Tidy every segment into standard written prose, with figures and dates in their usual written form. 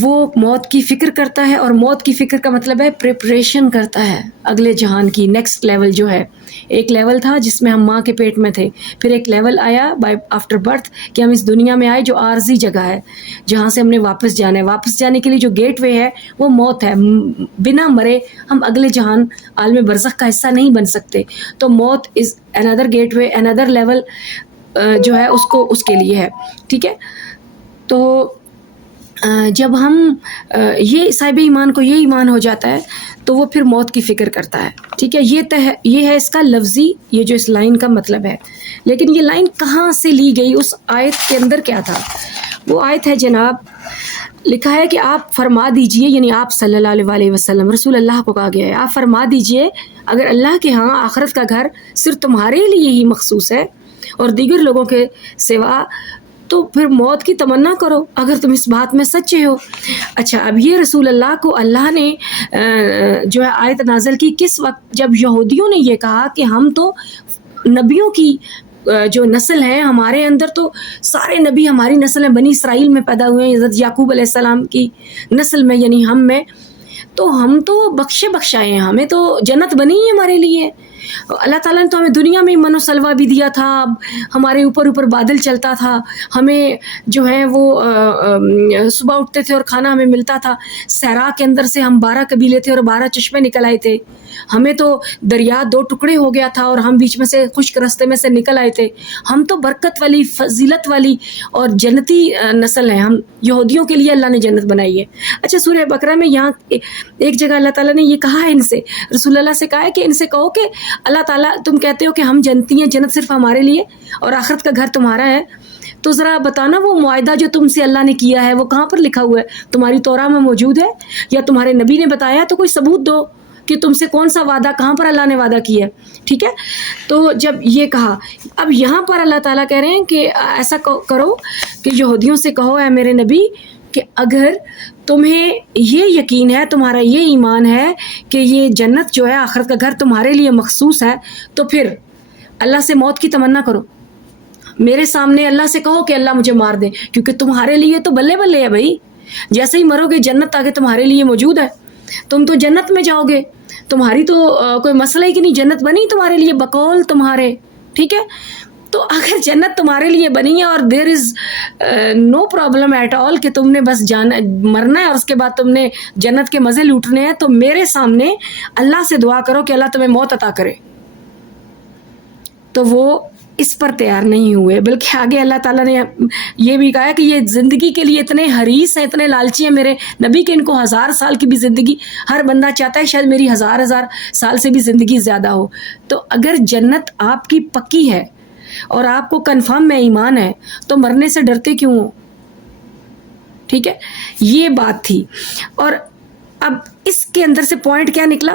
وہ موت کی فکر کرتا ہے، اور موت کی فکر کا مطلب ہے پریپریشن کرتا ہے اگلے جہان کی، نیکسٹ لیول جو ہے. ایک لیول تھا جس میں ہم ماں کے پیٹ میں تھے، پھر ایک لیول آیا بائی آفٹر برتھ کہ ہم اس دنیا میں آئے جو عارضی جگہ ہے جہاں سے ہم نے واپس جانا ہے. واپس جانے کے لیے جو گیٹ وے ہے وہ موت ہے. بنا مرے ہم اگلے جہان عالم برزخ کا حصہ نہیں بن سکتے. تو موت از اندر گیٹ وے، اندر لیول جو ہے اس کے لیے ہے. ٹھیک ہے. تو جب ہم یہ صاحب ایمان کو یہ ایمان ہو جاتا ہے تو وہ پھر موت کی فکر کرتا ہے. ٹھیک ہے. یہ ہے اس کا لفظی، یہ جو اس لائن کا مطلب ہے. لیکن یہ لائن کہاں سے لی گئی، اس آیت کے اندر کیا تھا؟ وہ آیت ہے جناب، لکھا ہے کہ آپ فرما دیجئے، یعنی آپ صلی اللہ علیہ وسلم، رسول اللہ کو کہا گیا ہے، آپ فرما دیجئے اگر اللہ کے ہاں آخرت کا گھر صرف تمہارے لیے ہی مخصوص ہے اور دیگر لوگوں کے سوا، تو پھر موت کی تمنا کرو اگر تم اس بات میں سچے ہو. اچھا، اب یہ رسول اللہ کو اللہ نے جو ہے آیت نازل کی کس وقت؟ جب یہودیوں نے یہ کہا کہ ہم تو نبیوں کی جو نسل ہے، ہمارے اندر تو سارے نبی ہماری نسل میں بنی اسرائیل میں پیدا ہوئے ہیں، حضرت یعقوب علیہ السلام کی نسل میں، یعنی ہم میں، تو ہم تو بخشائے ہیں، ہمیں تو جنت بنی ہی ہمارے لیے. اللہ تعالیٰ نے تو ہمیں دنیا میں من و سلوہ بھی دیا تھا، ہمارے اوپر بادل چلتا تھا، ہمیں جو ہے وہ صبح اٹھتے تھے اور کھانا ہمیں ملتا تھا. صحرا کے اندر سے ہم 12 قبیلے تھے اور 12 چشمے نکل آئے تھے. ہمیں تو دریا 2 ٹکڑے ہو گیا تھا اور ہم بیچ میں سے خشک رستے میں سے نکل آئے تھے. ہم تو برکت والی، فضیلت والی اور جنتی نسل ہیں. ہم یہودیوں کے لیے اللہ نے جنت بنائی ہے. اچھا، سورہ بقرہ میں یہاں ایک جگہ اللہ تعالیٰ نے یہ کہا ہے، ان سے رسول اللہ سے کہا ہے کہ ان سے کہو کہ اللہ تعالیٰ تم کہتے ہو کہ ہم جنتی ہیں، جنت صرف ہمارے لیے اور آخرت کا گھر تمہارا ہے، تو ذرا بتانا وہ معاہدہ جو تم سے اللہ نے کیا ہے وہ کہاں پر لکھا ہوا ہے؟ تمہاری توراہ میں موجود ہے یا تمہارے نبی نے بتایا؟ تو کوئی ثبوت دو کہ تم سے کون سا وعدہ، کہاں پر اللہ نے وعدہ کیا ہے. ٹھیک ہے. تو جب یہ کہا، اب یہاں پر اللہ تعالیٰ کہہ رہے ہیں کہ ایسا کرو کہ یہودیوں سے کہو اے میرے نبی کہ اگر تمہیں یہ یقین ہے، تمہارا یہ ایمان ہے کہ یہ جنت جو ہے آخرت کا گھر تمہارے لیے مخصوص ہے، تو پھر اللہ سے موت کی تمنا کرو. میرے سامنے اللہ سے کہو کہ اللہ مجھے مار دے، کیونکہ تمہارے لیے تو بلے بلے ہے بھائی. جیسے ہی مرو گے جنت آگے تمہارے لیے موجود ہے، تم تو جنت میں جاؤ گے، تمہاری تو کوئی مسئلہ ہی کہ نہیں، جنت بنی تمہارے لیے بقول تمہارے. ٹھیک ہے. تو اگر جنت تمہارے لیے بنی ہے اور دیر از نو پرابلم ایٹ آل کہ تم نے بس مرنا ہے اور اس کے بعد تم نے جنت کے مزے لوٹنے ہیں، تو میرے سامنے اللہ سے دعا کرو کہ اللہ تمہیں موت عطا کرے. تو وہ اس پر تیار نہیں ہوئے، بلکہ آگے اللہ تعالیٰ نے یہ بھی کہا کہ یہ زندگی کے لیے اتنے حریص ہیں، اتنے لالچی ہیں میرے نبی کہ ان کو 1000 سال کی بھی زندگی، ہر بندہ چاہتا ہے شاید میری 1000 سال سے بھی زندگی زیادہ ہو. تو اگر جنت آپ کی پکی ہے اور آپ کو کنفرم میں ایمان ہے تو مرنے سے ڈرتے کیوں ہو؟ ٹھیک ہے. یہ بات تھی. اور اب اس کے اندر سے پوائنٹ کیا نکلا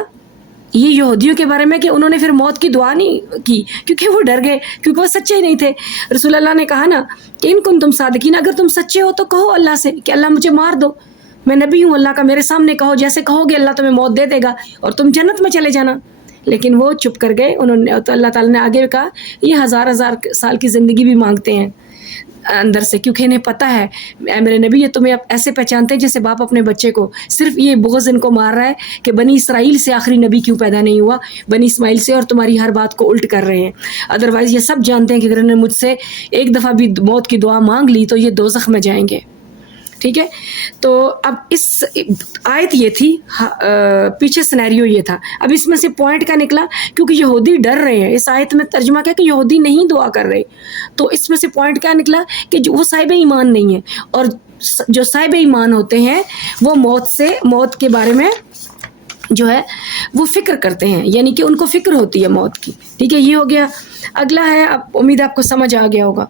یہ یہودیوں کے بارے میں کہ انہوں نے پھر موت کی دعا نہیں کی کیونکہ وہ ڈر گئے، کیونکہ وہ سچے ہی نہیں تھے. رسول اللہ نے کہا نا کہ ان کنتم صادقین، اگر تم سچے ہو تو کہو اللہ سے کہ اللہ مجھے مار دو، میں نبی ہوں اللہ کا، میرے سامنے کہو، جیسے کہو گے اللہ تمہیں موت دے دے گا اور تم جنت میں چلے جانا. لیکن وہ چپ کر گئے. انہوں نے تو اللہ تعالیٰ نے آگے کہا یہ 1000 سال کی زندگی بھی مانگتے ہیں اندر سے، کیونکہ انہیں پتہ ہے اے میرے نبی یہ تمہیں ایسے پہچانتے ہیں جیسے باپ اپنے بچے کو. صرف یہ بغض ان کو مار رہا ہے کہ بنی اسرائیل سے آخری نبی کیوں پیدا نہیں ہوا، بنی اسماعیل سے، اور تمہاری ہر بات کو الٹ کر رہے ہیں. ادروائز یہ سب جانتے ہیں کہ اگر انہوں نے مجھ سے ایک دفعہ بھی موت کی دعا مانگ لی تو یہ دوزخ میں جائیں گے. ٹھیک ہے. تو اب اس آیت یہ تھی، پیچھے سینیریو یہ تھا. اب اس میں سے پوائنٹ کا نکلا کیونکہ یہودی ڈر رہے ہیں. اس آیت میں ترجمہ کیا کہ یہودی نہیں دعا کر رہے، تو اس میں سے پوائنٹ کیا نکلا کہ وہ صاحب ایمان نہیں ہے، اور جو صاحب ایمان ہوتے ہیں وہ موت کے بارے میں جو ہے وہ فکر کرتے ہیں، یعنی کہ ان کو فکر ہوتی ہے موت کی. ٹھیک ہے. یہ ہو گیا. اگلا ہے، اب امید آپ کو سمجھ آ گیا ہوگا.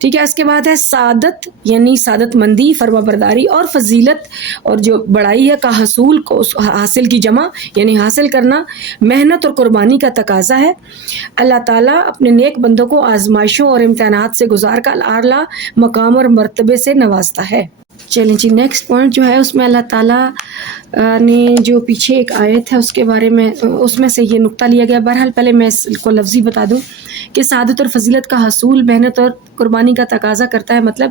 ٹھیک ہے. اس کے بعد ہے سعادت، یعنی سعادت مندی، فرما برداری اور فضیلت، اور جو بڑائی ہے کا حصول کو حاصل کی جمع، یعنی حاصل کرنا، محنت اور قربانی کا تقاضا ہے. اللہ تعالیٰ اپنے نیک بندوں کو آزمائشوں اور امتحانات سے گزار کر اعلیٰ مقام اور مرتبے سے نوازتا ہے. چلیں جی، نیکسٹ پوائنٹ جو ہے اس میں اللہ تعالیٰ نے جو پیچھے ایک آیت ہے اس کے بارے میں، اس میں سے یہ نقطہ لیا گیا. بہرحال پہلے میں اس کو لفظی بتا دوں کہ سعادت اور فضیلت کا حصول محنت اور قربانی کا تقاضا کرتا ہے، مطلب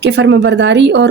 کہ فرما برداری اور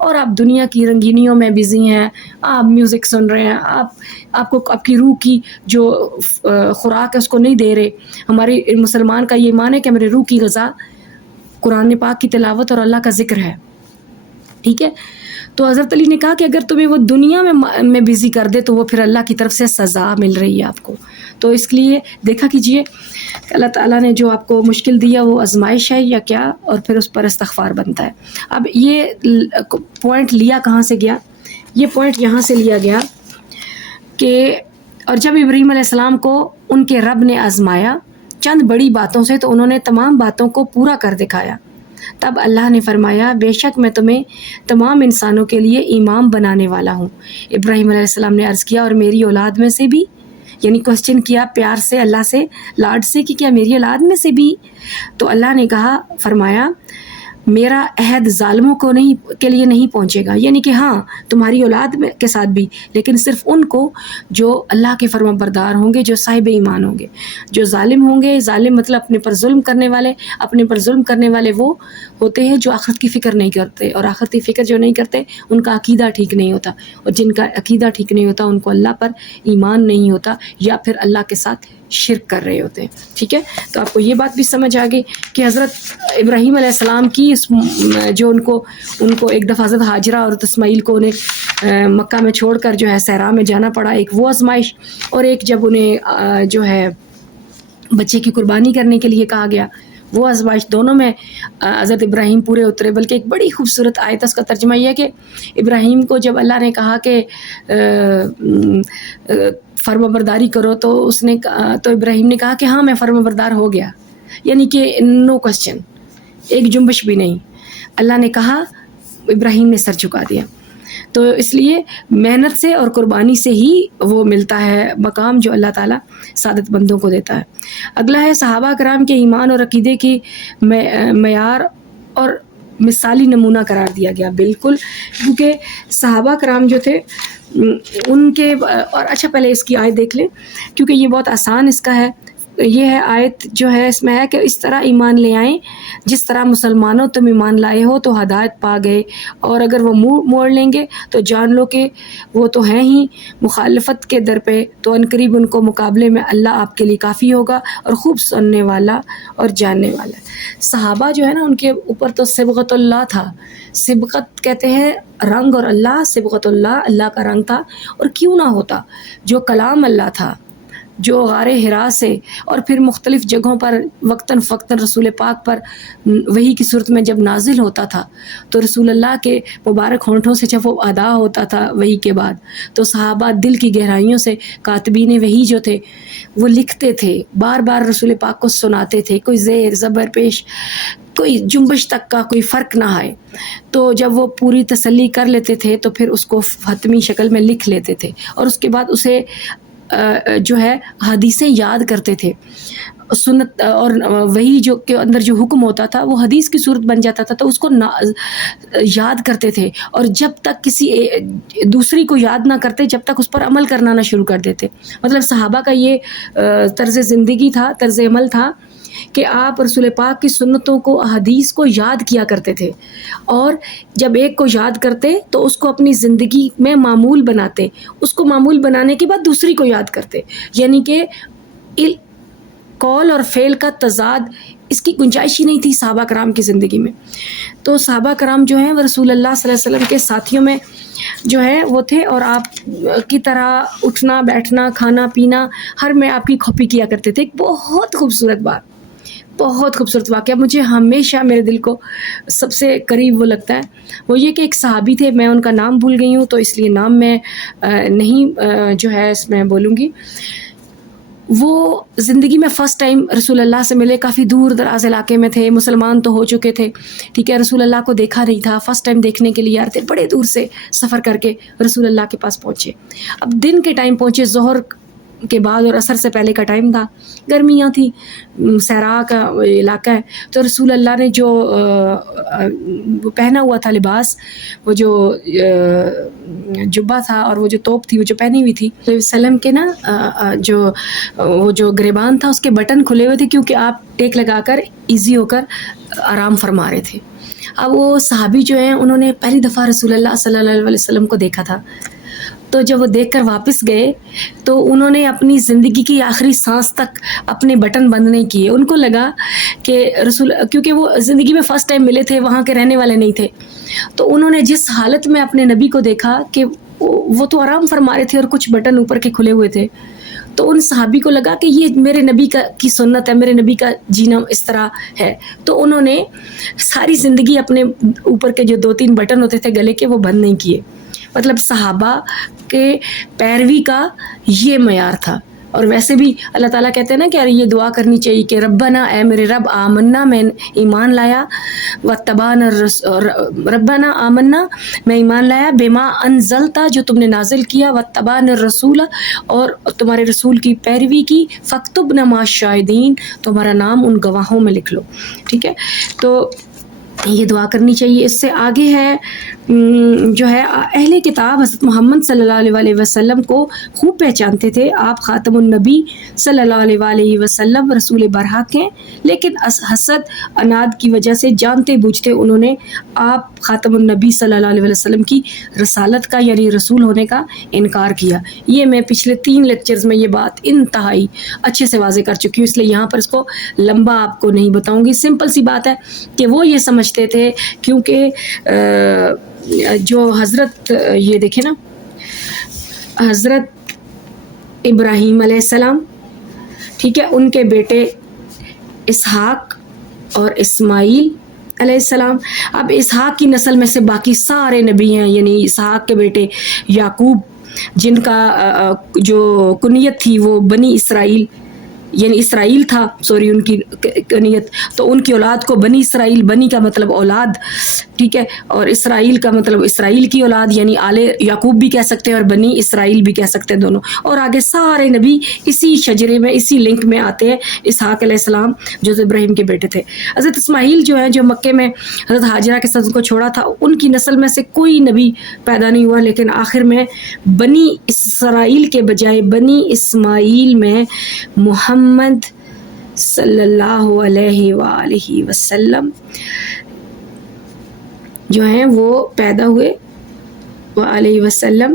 اور آپ دنیا کی رنگینیوں میں بزی ہیں، آپ میوزک سن رہے ہیں، آپ کو آپ کی روح کی جو خوراک ہے اس کو نہیں دے رہے. ہماری مسلمان کا یہ ایمان ہے کہ ہماری روح کی غذا قرآن پاک کی تلاوت اور اللہ کا ذکر ہے. ٹھیک ہے، تو حضرت علی نے کہا کہ اگر تمہیں وہ دنیا میں بزی کر دے تو وہ پھر اللہ کی طرف سے سزا مل رہی ہے آپ کو. تو اس لیے دیکھا کیجئے اللہ تعالیٰ نے جو آپ کو مشکل دیا وہ آزمائش ہے یا کیا، اور پھر اس پر استغفار بنتا ہے. اب یہ پوائنٹ لیا کہاں سے گیا؟ یہ پوائنٹ یہاں سے لیا گیا کہ اور جب ابراہیم علیہ السلام کو ان کے رب نے آزمایا چند بڑی باتوں سے تو انہوں نے تمام باتوں کو پورا کر دکھایا. تب اللہ نے فرمایا بے شک میں تمہیں تمام انسانوں کے لیے امام بنانے والا ہوں. ابراہیم علیہ السلام نے عرض کیا اور میری اولاد میں سے بھی، یعنی کوسچن کیا پیار سے اللہ سے، لاڈ سے، کہ کیا میری اولاد میں سے بھی؟ تو اللہ نے کہا، فرمایا میرا عہد ظالموں کو کے لیے نہیں پہنچے گا، یعنی کہ ہاں تمہاری اولاد کے ساتھ بھی، لیکن صرف ان کو جو اللہ کے فرما بردار ہوں گے، جو صاحب ایمان ہوں گے. جو ظالم ہوں گے، ظالم مطلب اپنے پر ظلم کرنے والے، اپنے پر ظلم کرنے والے وہ ہوتے ہیں جو آخرت کی فکر نہیں کرتے، اور آخرت کی فکر جو نہیں کرتے ان کا عقیدہ ٹھیک نہیں ہوتا، اور جن کا عقیدہ ٹھیک نہیں ہوتا ان کو اللہ پر ایمان نہیں ہوتا، یا پھر اللہ کے ساتھ شرک کر رہے ہوتے ہیں. ٹھیک ہے، تو آپ کو یہ بات بھی سمجھ آ گئی کہ حضرت ابراہیم علیہ السلام کی جو ان کو ایک دفعہ حضرت ہاجرہ اور اسماعیل کو انہیں مکہ میں چھوڑ کر جو ہے صحرا میں جانا پڑا، ایک وہ آزمائش، اور ایک جب انہیں جو ہے بچے کی قربانی کرنے کے لیے کہا گیا وہ آزمائش. دونوں میں حضرت ابراہیم پورے اترے. بلکہ ایک بڑی خوبصورت آیت ہے، اس کا ترجمہ یہ ہے کہ ابراہیم کو جب اللہ نے کہا کہ فرما برداری کرو تو ابراہیم نے کہا کہ ہاں میں فرما بردار ہو گیا، یعنی کہ نو کوسچن، ایک جنبش بھی نہیں. اللہ نے کہا، ابراہیم نے سر جھکا دیا. تو اس لیے محنت سے اور قربانی سے ہی وہ ملتا ہے مقام جو اللہ تعالیٰ سعادت بندوں کو دیتا ہے. اگلا ہے صحابہ کرام کے ایمان اور عقیدے کی معیار اور مثالی نمونہ قرار دیا گیا. بالکل، کیونکہ صحابہ کرام جو تھے ان کے، اور اچھا پہلے اس کی آیت دیکھ لیں کیونکہ یہ بہت آسان اس کا ہے. یہ ہے آیت جو ہے، اس میں ہے کہ اس طرح ایمان لے آئیں جس طرح مسلمانوں تم ایمان لائے ہو تو ہدایت پا گئے، اور اگر وہ منہ موڑ لیں گے تو جان لو کہ وہ تو ہیں ہی مخالفت کے در پہ، تو عنقریب ان کو مقابلے میں اللہ آپ کے لیے کافی ہوگا اور خوب سننے والا اور جاننے والا. صحابہ جو ہے نا ان کے اوپر تو صبغت اللہ تھا. صبغت کہتے ہیں رنگ، اور اللہ صبغت اللہ کا رنگ تھا. اور کیوں نہ ہوتا، جو کلام اللہ تھا جو غار حرا سے اور پھر مختلف جگہوں پر وقتاً فوقتاً رسول پاک پر وحی کی صورت میں جب نازل ہوتا تھا تو رسول اللہ کے مبارک ہونٹوں سے جب وہ ادا ہوتا تھا وحی کے بعد، تو صحابہ دل کی گہرائیوں سے کاتبین وحی جو تھے وہ لکھتے تھے، بار بار رسول پاک کو سناتے تھے، کوئی زیر زبر پیش، کوئی جنبش تک کا کوئی فرق نہ آئے. تو جب وہ پوری تسلی کر لیتے تھے تو پھر اس کو حتمی شکل میں لکھ لیتے تھے، اور اس کے بعد اسے جو ہے حدیثیں یاد کرتے تھے. سنت اور وہی جو کے اندر جو حکم ہوتا تھا وہ حدیث کی صورت بن جاتا تھا، تو اس کو یاد کرتے تھے، اور جب تک کسی دوسری کو یاد نہ کرتے جب تک اس پر عمل کرنا نہ شروع کر دیتے. مطلب صحابہ کا یہ طرز زندگی تھا، طرز عمل تھا کہ آپ رسول پاک کی سنتوں کو، احادیث کو یاد کیا کرتے تھے، اور جب ایک کو یاد کرتے تو اس کو اپنی زندگی میں معمول بناتے، اس کو معمول بنانے کے بعد دوسری کو یاد کرتے. یعنی کہ قول اور فعل کا تضاد اس کی گنجائش ہی نہیں تھی صحابہ کرام کی زندگی میں. تو صحابہ کرام جو ہیں وہ رسول اللہ صلی اللہ علیہ وسلم کے ساتھیوں میں جو ہے وہ تھے، اور آپ کی طرح اٹھنا بیٹھنا کھانا پینا ہر میں آپ کی کاپی کیا کرتے تھے. ایک بہت خوبصورت بات، بہت خوبصورت واقعہ مجھے ہمیشہ میرے دل کو سب سے قریب وہ لگتا ہے، وہ یہ کہ ایک صحابی تھے، میں ان کا نام بھول گئی ہوں تو اس لیے نام میں نہیں جو ہے اس میں بولوں گی. وہ زندگی میں فرسٹ ٹائم رسول اللہ سے ملے، کافی دور دراز علاقے میں تھے، مسلمان تو ہو چکے تھے، ٹھیک ہے، رسول اللہ کو دیکھا نہیں تھا، فرسٹ ٹائم دیکھنے کے لیے آ رہے تھے، بڑے دور سے سفر کر کے رسول اللہ کے پاس پہنچے. اب دن کے ٹائم پہنچے، ظہر کے بعد اور عصر سے پہلے کا ٹائم تھا، گرمیاں تھی، صحرا کا علاقہ ہے. تو رسول اللہ نے جو پہنا ہوا تھا لباس، وہ جو جبہ تھا اور وہ جو توپ تھی وہ جو پہنی ہوئی تھی، تو وسلم کے نا وہ جو گریبان تھا اس کے بٹن کھلے ہوئے تھے، کیونکہ آپ ٹیک لگا کر ایزی ہو کر آرام فرما رہے تھے. اب وہ صحابی جو ہیں انہوں نے پہلی دفعہ رسول اللہ صلی اللہ علیہ وسلم کو دیکھا تھا، تو جب وہ دیکھ کر واپس گئے تو انہوں نے اپنی زندگی کی آخری سانس تک اپنے بٹن بند نہیں کیے. ان کو لگا کہ کیونکہ وہ زندگی میں فرسٹ ٹائم ملے تھے، وہاں کے رہنے والے نہیں تھے، تو انہوں نے جس حالت میں اپنے نبی کو دیکھا کہ وہ تو آرام فرما رہے تھے اور کچھ بٹن اوپر کے کھلے ہوئے تھے، تو ان صحابی کو لگا کہ یہ میرے نبی کی سنت ہے، میرے نبی کا جینا اس طرح ہے. تو انہوں نے ساری زندگی اپنے اوپر کے جو 2-3 بٹن ہوتے تھے گلے کے وہ بند نہیں کیے. مطلب صحابہ کے پیروی کا یہ معیار تھا. اور ویسے بھی اللہ تعالیٰ کہتے ہیں نا کہ یہ دعا کرنی چاہیے کہ ربنا، اے میرے رب، آمنا، میں ایمان لایا، واتبعنا ربنا آمنا، میں ایمان لایا، بما انزلتا، جو تم نے نازل کیا، واتبعنا الرسول، اور تمہارے رسول کی پیروی کی، فاکتبنا مع الشاہدین، تمہارا نام ان گواہوں میں لکھ لو. ٹھیک ہے، تو یہ دعا کرنی چاہیے. اس سے آگے ہے جو ہے اہل کتاب حضرت محمد صلی اللہ علیہ وسلم کو خوب پہچانتے تھے. آپ خاتم النبی صلی اللہ علیہ وسلم رسول برحق ہیں، لیکن حسد اناد کی وجہ سے جانتے بوجھتے انہوں نے آپ خاتم النبی صلی اللہ علیہ وسلم کی رسالت کا یعنی رسول ہونے کا انکار کیا. یہ میں پچھلے 3 لیکچرز میں یہ بات انتہائی اچھے سے واضح کر چکی ہوں، اس لیے یہاں پر اس کو لمبا آپ کو نہیں بتاؤں گی. سمپل سی بات ہے کہ وہ یہ سمجھتے تھے کیونکہ جو حضرت یہ دیکھیں نا، حضرت ابراہیم علیہ السلام، ٹھیک ہے، ان کے بیٹے اسحاق اور اسماعیل علیہ السلام. اب اسحاق کی نسل میں سے باقی سارے نبی ہیں، یعنی اسحاق کے بیٹے یعقوب، جن کا جو کنیت تھی وہ بنی اسرائیل، یعنی اسرائیل تھا، ان کی کنیت، تو ان کی اولاد کو بنی اسرائیل، بنی کا مطلب اولاد، ٹھیک ہے، اور اسرائیل کا مطلب اسرائیل کی اولاد، یعنی آل یعقوب بھی کہہ سکتے ہیں اور بنی اسرائیل بھی کہہ سکتے ہیں دونوں. اور آگے سارے نبی اسی شجرے میں، اسی لنک میں آتے ہیں. اسحاق علیہ السلام جو ابراہیم کے بیٹے تھے. حضرت اسماعیل جو ہیں، جو مکے میں حضرت ہاجرہ کے ساتھ ان کو چھوڑا تھا، ان کی نسل میں سے کوئی نبی پیدا نہیں ہوا، لیکن آخر میں بنی اسرائیل کے بجائے بنی اسماعیل میں محمد صلی اللہ علیہ وآلہ وسلم جو ہیں وہ پیدا ہوئے، وآلہ وسلم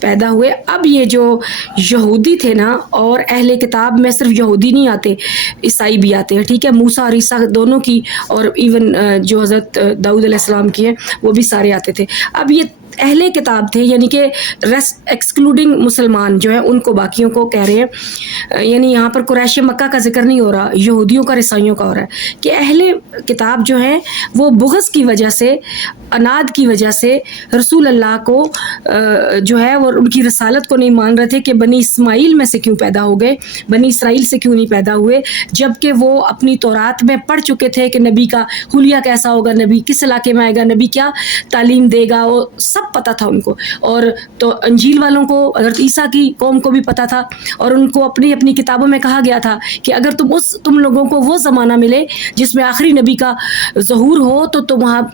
پیدا ہوئے. اب یہ جو یہودی تھے نا، اور اہل کتاب میں صرف یہودی نہیں آتے، عیسائی بھی آتے ہیں، ٹھیک ہے، موسیٰ اور عیسیٰ دونوں کی، اور ایون جو حضرت داؤد علیہ السلام کی ہیں وہ بھی سارے آتے تھے. اب یہ اہل کتاب تھے، یعنی کہ ایکسکلوڈنگ مسلمان جو ہیں ان کو، باقیوں کو کہہ رہے ہیں، یعنی یہاں پر قریش مکہ کا ذکر نہیں ہو رہا، یہودیوں کا، عیسائیوں کا ہو رہا ہے کہ اہل کتاب جو ہیں وہ بغض کی وجہ سے، اناد کی وجہ سے رسول اللہ کو جو ہے وہ ان کی رسالت کو نہیں مان رہے تھے کہ بنی اسماعیل میں سے کیوں پیدا ہو گئے، بنی اسرائیل سے کیوں نہیں پیدا ہوئے، جبکہ وہ اپنی تورات میں پڑھ چکے تھے کہ نبی کا حلیہ کیسا ہوگا، نبی کس علاقے میں آئے گا، نبی کیا تعلیم دے گا، وہ سب پتہ تھا ان کو. اور تو انجیل والوں کو، حضرت عیسیٰ کی قوم کو بھی پتہ تھا، اور ان کو اپنی کتابوں میں کہا گیا تھا کہ اگر تم لوگوں کو وہ زمانہ ملے جس میں آخری نبی کا ظہور ہو تو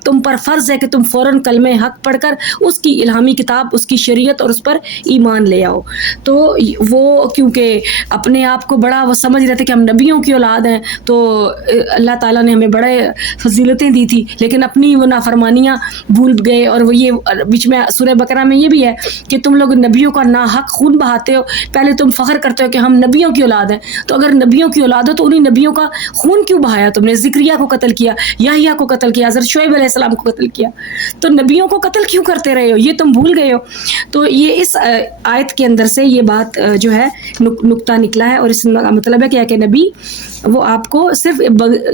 تم پر فرض ہے کہ تم فوراً کلمہ حق پڑھ کر اس کی الہامی کتاب، اس کی شریعت اور اس پر ایمان لے آؤ. تو وہ کیونکہ اپنے آپ کو بڑا وہ سمجھ رہے تھے کہ ہم نبیوں کی اولاد ہیں، تو اللہ تعالیٰ نے ہمیں بڑے فضیلتیں دی تھی، لیکن اپنی وہ نافرمانیاں بھول گئے. اور وہ یہ بیچ میں سورہ بقرہ میں یہ بھی ہے کہ تم لوگ نبیوں کا ناحق خون بہاتے ہو، پہلے تم فخر کرتے ہو کہ ہم نبیوں کی اولاد ہیں، تو اگر نبیوں کی اولاد ہو تو انہی نبیوں کا خون کیوں بہایا تم نے؟ زکریا کو قتل کیا، یحییٰ کو قتل کیا، حضرت شعیب علیہ السلام کو قتل کیا، تو نبیوں کو قتل کیوں کرتے رہے ہو؟ یہ تم بھول گئے ہو. تو یہ اس آیت کے اندر سے یہ بات جو ہے نقطہ نکلا ہے. اور اس کا مطلب ہے کہ نبی وہ آپ کو صرف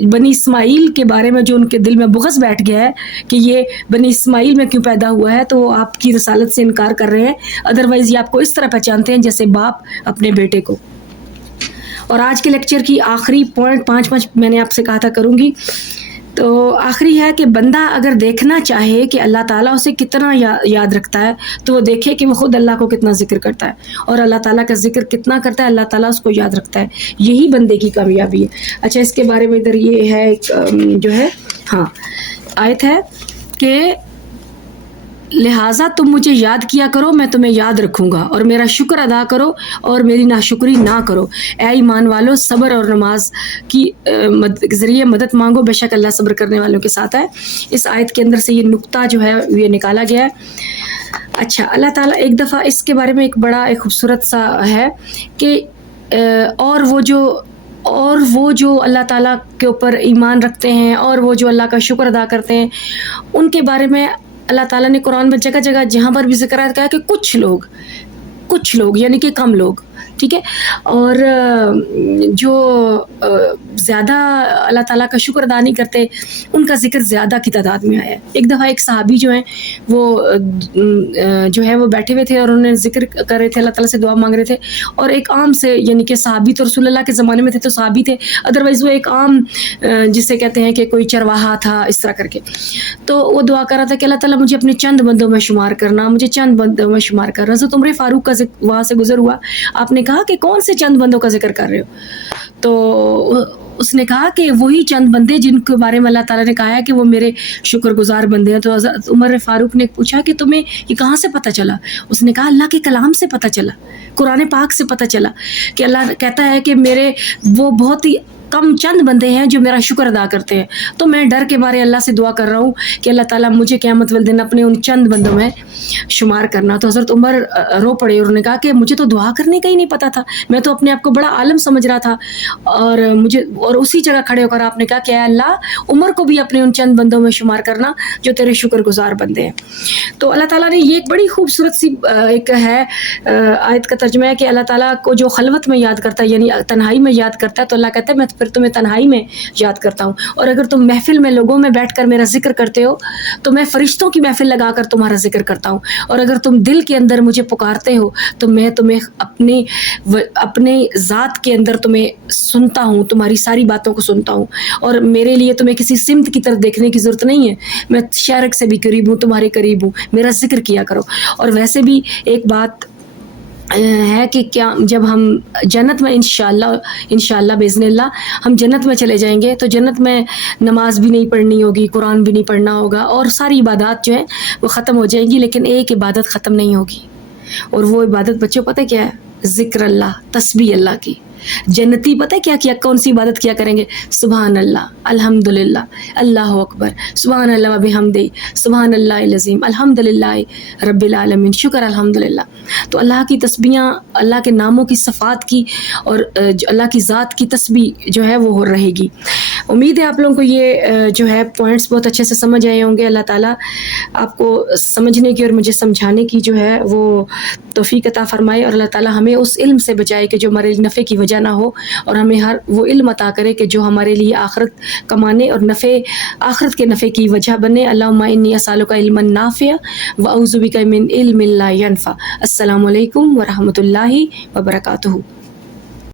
بنی اسماعیل کے بارے میں جو ان کے دل میں بغض بیٹھ گیا ہے کہ یہ بنی اسماعیل میں کیوں پیدا ہوا ہے، تو وہ آپ کی رسالت سے انکار کر رہے ہیں. ادروائز یہ آپ کو اس طرح پہچانتے ہیں جیسے باپ اپنے بیٹے کو. اور آج کے لیکچر کی آخری پوائنٹ 5 میں نے آپ سے کہا تھا کروں گی، تو آخری ہے کہ بندہ اگر دیکھنا چاہے کہ اللہ تعالیٰ اسے کتنا یاد رکھتا ہے تو وہ دیکھے کہ وہ خود اللہ کو کتنا ذکر کرتا ہے، اور اللہ تعالیٰ کا ذکر کتنا کرتا ہے، اللہ تعالیٰ اس کو یاد رکھتا ہے. یہی بندے کی کامیابی ہے. اچھا، اس کے بارے میں ادھر یہ ہے جو ہے، ہاں آیت ہے کہ لہٰذا تم مجھے یاد کیا کرو، میں تمہیں یاد رکھوں گا، اور میرا شکر ادا کرو اور میری ناشکری نہ کرو۔ اے ایمان والو، صبر اور نماز کی ذریعے مدد مانگو، بے شک اللہ صبر کرنے والوں کے ساتھ ہے۔ اس آیت کے اندر سے یہ نقطہ جو ہے یہ نکالا گیا ہے۔ اچھا، اللہ تعالیٰ ایک دفعہ اس کے بارے میں ایک بڑا ایک خوبصورت سا ہے کہ اور وہ جو اللہ تعالیٰ کے اوپر ایمان رکھتے ہیں اور وہ جو اللہ کا شکر ادا کرتے ہیں، ان کے بارے میں اللہ تعالیٰ نے قرآن میں جگہ جگہ جہاں پر بھی ذکر کہا کہ کچھ لوگ یعنی کہ کم لوگ، ٹھیک ہے، اور جو زیادہ اللہ تعالیٰ کا شکر ادا نہیں کرتے ان کا ذکر زیادہ کی تعداد میں آیا ہے۔ ایک دفعہ ایک صحابی جو ہیں وہ بیٹھے ہوئے تھے اور انہوں نے ذکر کر رہے تھے، اللہ تعالیٰ سے دعا مانگ رہے تھے، اور ایک عام سے یعنی کہ صحابی تو رسول اللہ کے زمانے میں تھے تو صحابی تھے، ادروائز وہ ایک عام جسے کہتے ہیں کہ کوئی چرواہا تھا اس طرح کر کے، تو وہ دعا کر رہا تھا کہ اللہ تعالیٰ مجھے اپنے چند بندوں میں شمار کرنا، مجھے چند بندوں میں شمار کرنا۔ حضرت عمر فاروق کا وہاں سے گزر ہوا، آپ نے کہا کہ کون سے چند بندوں کا ذکر کر رہے ہو؟ تو اس نے کہا کہ وہی چند بندے جن کے بارے میں اللہ تعالیٰ نے کہا ہے کہ وہ میرے شکر گزار بندے ہیں۔ تو حضرت عمر فاروق نے پوچھا کہ تمہیں یہ کہاں سے پتہ چلا؟ اس نے کہا اللہ کے کلام سے پتہ چلا، قرآن پاک سے پتہ چلا کہ اللہ کہتا ہے کہ میرے وہ بہت ہی کم چند بندے ہیں جو میرا شکر ادا کرتے ہیں، تو میں ڈر کے بارے اللہ سے دعا کر رہا ہوں کہ اللہ تعالیٰ مجھے قیامت والے دن اپنے ان چند بندوں میں شمار کرنا۔ تو حضرت عمر رو پڑے اور انہوں نے کہا کہ مجھے تو دعا کرنے کا ہی نہیں پتا تھا، میں تو اپنے آپ کو بڑا عالم سمجھ رہا تھا، اور اسی جگہ کھڑے ہو کر آپ نے کہا کہ اے اللہ عمر کو بھی اپنے ان چند بندوں میں شمار کرنا جو تیرے شکر گزار بندے ہیں۔ تو اللہ تعالیٰ نے یہ ایک بڑی خوبصورت سی ایک ہے آیت کا ترجمہ ہے کہ اللہ تعالیٰ کو جو خلوت میں یاد کرتا ہے یعنی تنہائی میں یاد کرتا ہے تو اللہ کہتا ہے میں پھر تمہیں تنہائی میں یاد کرتا ہوں، اور اگر تم محفل میں لوگوں میں بیٹھ کر میرا ذکر کرتے ہو تو میں فرشتوں کی محفل لگا کر تمہارا ذکر کرتا ہوں، اور اگر تم دل کے اندر مجھے پکارتے ہو تو میں تمہیں اپنے ذات کے اندر تمہیں سنتا ہوں، تمہاری ساری باتوں کو سنتا ہوں، اور میرے لیے تمہیں کسی سمت کی طرف دیکھنے کی ضرورت نہیں ہے، میں شارک سے بھی قریب ہوں، تمہارے قریب ہوں، میرا ذکر کیا کرو۔ اور ویسے بھی ایک بات ہے کہ کیا جب ہم جنت میں انشاءاللہ باذن اللہ ہم جنت میں چلے جائیں گے تو جنت میں نماز بھی نہیں پڑھنی ہوگی، قرآن بھی نہیں پڑھنا ہوگا، اور ساری عبادات جو ہیں وہ ختم ہو جائیں گی، لیکن ایک عبادت ختم نہیں ہوگی، اور وہ عبادت بچوں پتہ کیا ہے؟ ذکر اللہ، تسبیح اللہ کی۔ جنتی پتہ کیا کون سی عبادت کیا کریں گے؟ سبحان اللہ، الحمدللہ، اللہ اکبر، سبحان اللہ و بحمدہ، سبحان اللہ العظیم، الحمدللہ رب العالمین، شکر الحمدللہ۔ تو اللہ کی تسبیحاں، اللہ کے ناموں کی صفات کی اور اللہ کی ذات کی تسبیح جو ہے وہ ہو رہے گی۔ امید ہے آپ لوگوں کو یہ جو ہے پوائنٹس بہت اچھے سے سمجھ آئے ہوں گے۔ اللہ تعالیٰ آپ کو سمجھنے کی اور مجھے سمجھانے کی جو ہے وہ توفیق عطا فرمائے، اور اللہ تعالیٰ ہمیں اس علم سے بچائے کہ جو ہمارے نفع کی وجہ نہ ہو، اور ہمیں ہر وہ علم عطا کرے کہ جو ہمارے لیے آخرت کمانے اور آخرت کے نفع کی وجہ بنے۔ اللہم انی اسألک علما نافعا واعوذ بک من علم لا ینفع۔ السلام علیکم ورحمۃ اللہ وبرکاتہ۔